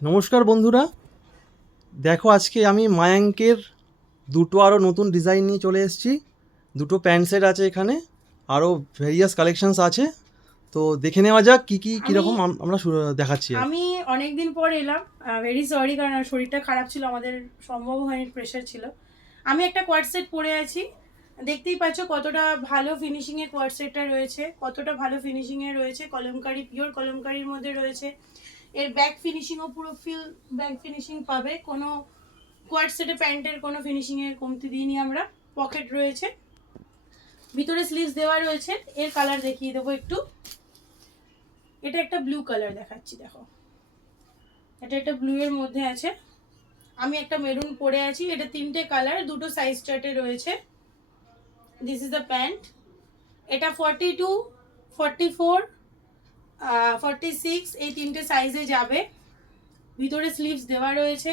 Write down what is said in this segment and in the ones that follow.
নমস্কার বন্ধুরা, দেখো আজকে আমি মায়াঙ্কের দুটো আরও নতুন ডিজাইন নিয়ে চলে এসেছি। দুটো প্যান্ট সেট আছে এখানে, আরও ভেরিয়াস কালেকশনস আছে। তো দেখে নেওয়া যাক কী কী আমি কীরকম আমরা দেখাচ্ছি আর আমি অনেকদিন পর এলাম। ভেরি সরি, কারণ আমার শরীরটা খারাপ ছিল, আমাদের সম্ভব হয়নি, প্রেশার ছিল। আমি একটা কোয়ার্ড সেট পরে আছি, দেখতেই পাচ্ছ কতটা ভালো ফিনিশিংয়ে কোয়ার্ড সেটটা রয়েছে, কতটা ভালো ফিনিশিংয়ে রয়েছে। কলমকারি, পিওর কলমকারির মধ্যে রয়েছে। এর ব্যাক ফিনিশিংও পুরো ফিল ব্যাক ফিনিশিং পাবে, কোনো কোয়ার্ড সেটে প্যান্টের কোনো ফিনিশিংয়ের কমতি দিইনি আমরা। পকেট রয়েছে, ভিতরে স্লিভস দেওয়া রয়েছে। এর কালার দেখিয়ে দেবো একটু। এটা একটা ব্লু কালার দেখাচ্ছি, দেখো এটা একটা ব্লু এর মধ্যে আছে। আমি একটা মেরুন পরে আছি। এটা তিনটে কালার, দুটো সাইজ চার্টে রয়েছে। This is the pant. এটা 42, 44, 46 এই তিনটে সাইজে যাবে। ভিতরে স্লিভস দেওয়া রয়েছে,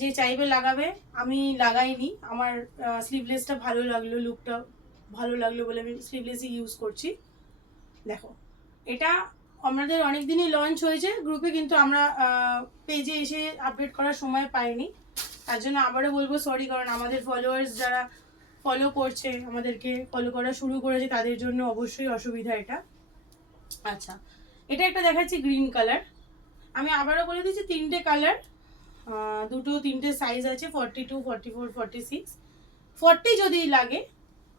যে চাইবে লাগাবে। আমি লাগাইনি, আমার স্লিভলেসটা ভালো লাগলো, লুকটা ভালো লাগলো বলে আমি স্লিভলেসই ইউজ করছি। দেখো, এটা আমাদের অনেক দিনই লঞ্চ হয়েছে গ্রুপে, কিন্তু আমরা পেজে এসে আপডেট করার সময় পাইনি। তার জন্য আবারও বলবো সরি, কারণ আমাদের ফলোয়ার্স যারা ফলো করছে, আমাদেরকে ফলো করা শুরু করেছে, তাদের জন্য অবশ্যই অসুবিধা এটা। আচ্ছা, এটা একটা দেখাচ্ছি গ্রিন কালার। আমি আবারও বলে দিচ্ছি তিনটে কালার, দুটো তিনটে সাইজ আছে, 42, 44, 46, 40 যদি লাগে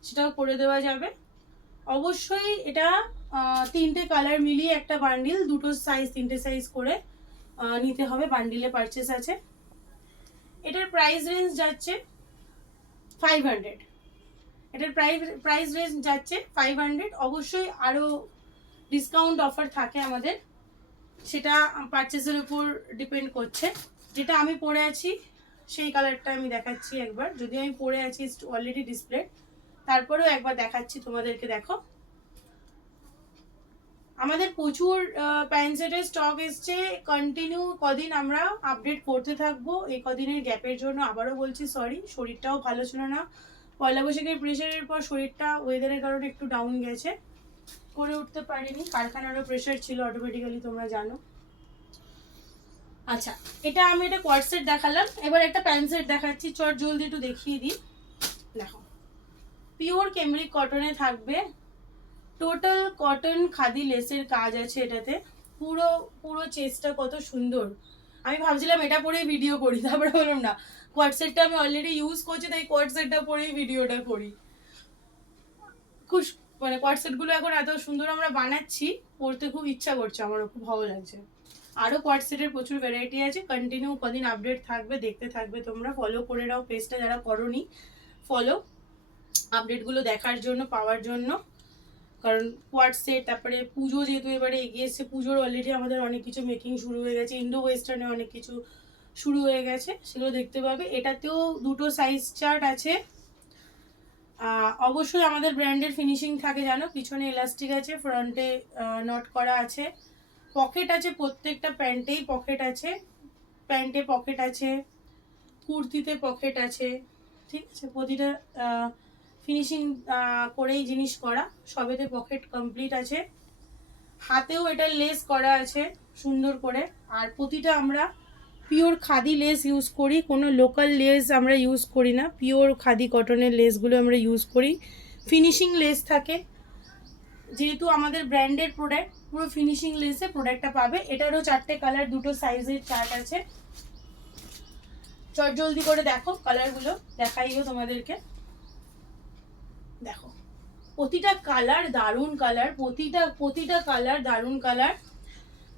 সেটাও করে দেওয়া যাবে। অবশ্যই এটা তিনটে কালার মিলিয়ে একটা বান্ডিল, দুটো সাইজ, তিনটে সাইজ করে নিতে হবে, বান্ডিলে পারচেস আছে। এটার প্রাইস রেঞ্জ যাচ্ছে 500। এটার প্রাইস রেঞ্জ যাচ্ছে 500। অবশ্যই আরও ডিসকাউন্ট অফার থাকে আমাদের, সেটা পারচেসের উপর ডিপেন্ড করছে। যেটা আমি পরে আছি সেই কালারটা আমি দেখাচ্ছি একবার, যদি আমি পরে আছি অলরেডি ডিসপ্লে, তারপরেও একবার দেখাচ্ছি তোমাদেরকে। দেখো, আমাদের প্রচুর প্যান্ট সেটের স্টক এসছে, কন্টিনিউ কদিন আমরা আপডেট করতে থাকবো। এই কদিনের গ্যাপের জন্য আবারও বলছি সরি, শরীরটাও ভালো ছিল না। পয়লা বৈশাখের প্রেশারের পর শরীরটা ওয়েদারের কারণে একটু ডাউন গেছে, করে উঠতে পারিনি। কারখানারও প্রেশার ছিল অটোমেটিক্যালি, তোমরা জানো। আচ্ছা, এটা আমি একটা কোয়ার্ড সেট দেখালাম, এবার একটা প্যান্ট সেট দেখাচ্ছি, চট জলদি একটু দেখিয়ে দিই। দেখো, পিওর কেমব্রিক কটনে থাকবে, টোটাল কটন খাদি লেসের কাজ আছে এটাতে। পুরো পুরো চেস্টটা কত সুন্দর। আমি ভাবছিলাম এটা পরেই ভিডিও করি, তারপরে বললাম না, কোয়ার্ড সেটটা আমি অলরেডি ইউজ করছি, তাই কোয়ার্ড সেটটা পরেই ভিডিওটা করি। খুব মানে কোয়ার্ড সেটগুলো এখন এত সুন্দর আমরা বানাচ্ছি, পরতে খুব ইচ্ছা করছে, আমারও খুব ভালো লাগছে। আরও কোয়ার্ড সেটের প্রচুর ভ্যারাইটি আছে, কন্টিনিউ কদিন আপডেট থাকবে, দেখতে থাকবে তোমরা। ফলো করে নাও পেজটা যারা করোনি, ফলো আপডেটগুলো দেখার জন্য, পাওয়ার জন্য। কারণ কোয়ার্ড সেট, তারপরে পুজো যেহেতু এবারে এগিয়ে এসছে, পুজোর অলরেডি আমাদের অনেক কিছু মেকিং শুরু হয়ে গেছে, ইন্ডো ওয়েস্টার্নে অনেক কিছু শুরু হয়ে গেছে, সেগুলো দেখতে পাবে। এটাতেও দুটো সাইজ চার্ট আছে। অবশ্যই আমাদের ব্র্যান্ডের ফিনিশিং থাকে, জানো, পিছনে এলাস্টিক আছে, ফ্রন্টে নট করা আছে, পকেট আছে, প্রত্যেকটা প্যান্টেই পকেট আছে, প্যান্টে পকেট আছে, কুর্তিতে পকেট আছে, ঠিক আছে। প্রতিটা ফিনিশিং করেই জিনিস করা, সবেতে পকেট কমপ্লিট আছে। হাতেও এটা লেস করা আছে সুন্দর করে। আর প্রতিটা আমরা পিওর খাদি লেস ইউজ করি, কোনো লোকাল লেস আমরা ইউজ করি না, পিওর খাদি কটনের লেসগুলো আমরা ইউজ করি। ফিনিশিং লেস থাকে, যেহেতু আমাদের ব্র্যান্ডেড প্রোডাক্ট, পুরো ফিনিশিং লেসে প্রোডাক্টটা পাবে। এটারও চারটে কালার, দুটো সাইজের চার্ট আছে। চট জলদি করে দেখো, কালারগুলো দেখাইও তোমাদেরকে। দেখো, প্রতিটা কালার দারুণ কালার, প্রতিটা কালার দারুণ কালার।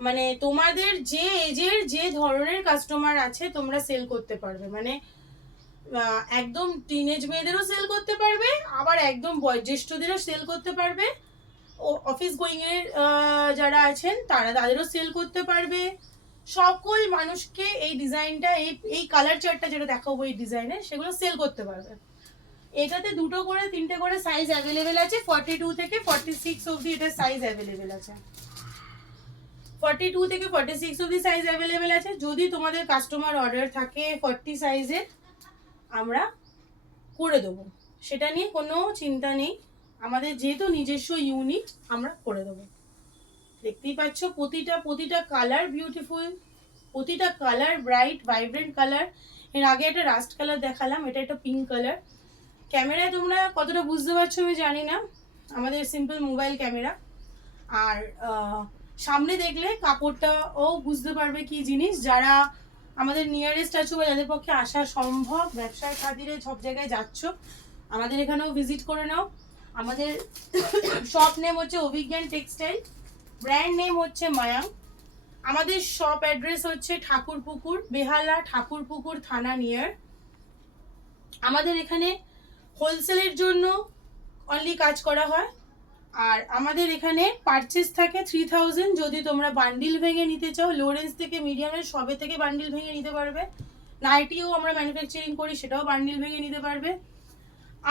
মানে তোমাদের যে এজের যে ধরনের কাস্টমার আছে তোমরা সেল করতে পারবে, মানে একদম টিনেজ মেয়েদেরও সেল করতে পারবে, আবার একদম বয়োজ্যেষ্ঠদেরও সেল করতে পারবে। ও অফিস গোয়িং এর যারা আছেন তাদেরও সেল করতে পারবে। সকল মানুষকে এই ডিজাইনটা, এই কালার চার্টটা যেটা দেখাবো এই ডিজাইনের, সেগুলো সেল করতে পারবে। এটাতে দুটো করে তিনটে করে সাইজ অ্যাভেলেবেল আছে, 42 থেকে 46 অবধি এটা সাইজ অ্যাভেলেবেল আছে। 42 থেকে 46 অবধি সাইজ অ্যাভেলেবেল আছে। যদি তোমাদের কাস্টমার অর্ডার থাকে 40 সাইজের, আমরা করে দেবো, সেটা নিয়ে কোনো চিন্তা নেই। আমাদের যেহেতু নিজস্ব ইউনিট, আমরা করে দেবো। দেখতেই পাচ্ছ প্রতিটা কালার বিউটিফুল, প্রতিটা কালার ব্রাইট ভাইব্রেন্ট কালার। এর আগে একটা রাস্ট কালার দেখালাম, এটা একটা পিঙ্ক কালার। ক্যামেরায় তোমরা কতটা বুঝতে পারছো আমি জানি না, আমাদের সিম্পল মোবাইল ক্যামেরা। আর সামনে দেখলে কাপড়টাও বুঝতে পারবে কি জিনিস। যারা আমাদের নিয়ারেস্ট আছো বা যাদের পক্ষে আসা সম্ভব, ব্যবসার খাতিরে সব জায়গায় যাচ্ছ, আমাদের এখানেও ভিজিট করে নাও। আমাদের শপ নেম হচ্ছে অভিজ্ঞান টেক্সটাইল, ব্র্যান্ড নেম হচ্ছে মায়াঙ্ক। আমাদের শপ অ্যাড্রেস হচ্ছে ঠাকুরপুকুর, বেহালা ঠাকুরপুকুর থানা নিয়ার। আমাদের এখানে হোলসেলের জন্য অনলি কাজ করা হয়। আর আমাদের এখানে পারচেস থাকে 3000, যদি তোমরা বান্ডিল ভেঙে নিতে চাও, লো রেঞ্জ থেকে মিডিয়ামের সবে থেকে বান্ডিল ভেঙে নিতে পারবে। নাইটিও আমরা ম্যানুফ্যাকচারিং করি, সেটাও বান্ডিল ভেঙে নিতে পারবে।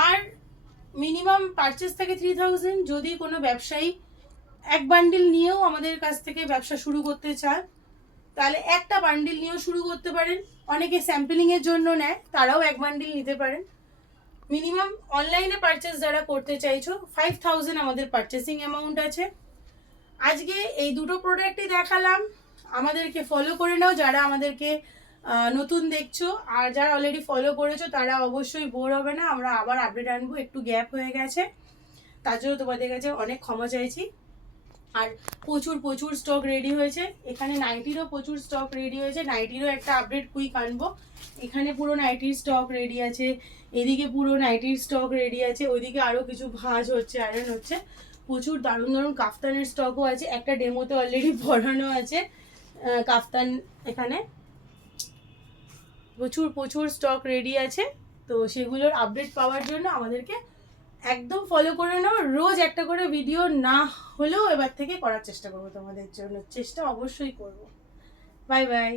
আর মিনিমাম পারচেস থাকে 3000, যদি কোনো ব্যবসায়ী এক বান্ডিল নিয়েও আমাদের কাছ থেকে ব্যবসা শুরু করতে চান, তাহলে একটা বান্ডিল নিয়েও শুরু করতে পারেন। অনেকে স্যাম্পলিংয়ের জন্য নেয়, তারাও এক বান্ডিল নিতে পারেন। মিনিমাম অনলাইনে পারচেস যারা করতে চাইছো 5000 আমাদের পারচেসিং অ্যামাউন্ট আছে। আজকে এই দুটো প্রোডাক্টই দেখালাম, আমাদেরকে ফলো করে নাও যারা আমাদেরকে নতুন দেখছো। আর যারা অলরেডি ফলো করেছো তারা অবশ্যই বোর হবে না, আমরা আবার আপডেট আনবো। একটু গ্যাপ হয়ে গেছে, তার জন্য তোমাদের কাছে অনেক ক্ষমা চাইছি। আর প্রচুর প্রচুর স্টক রেডি হয়েছে, এখানে নাইটিরও প্রচুর স্টক রেডি হয়েছে, নাইটিরও একটা আপডেট কুইক আনবো। এখানে পুরো নাইটির স্টক রেডি আছে, এদিকে পুরো নাইটির স্টক রেডি আছে, ওইদিকে আরও কিছু ভাঁজ হচ্ছে, আয়রন হচ্ছে। প্রচুর দারুণ দারুণ কাফতানের স্টকও আছে, একটা ডেমোতে অলরেডি ভরানো আছে কাফতান। এখানে প্রচুর প্রচুর স্টক রেডি আছে, তো সেগুলোর আপডেট পাওয়ার জন্য আমাদেরকে একদম ফলো করে নাও। রোজ একটা করে ভিডিও না হলেও এবার থেকে করার চেষ্টা করবো, তোমাদের জন্য চেষ্টা অবশ্যই করব। Bye bye.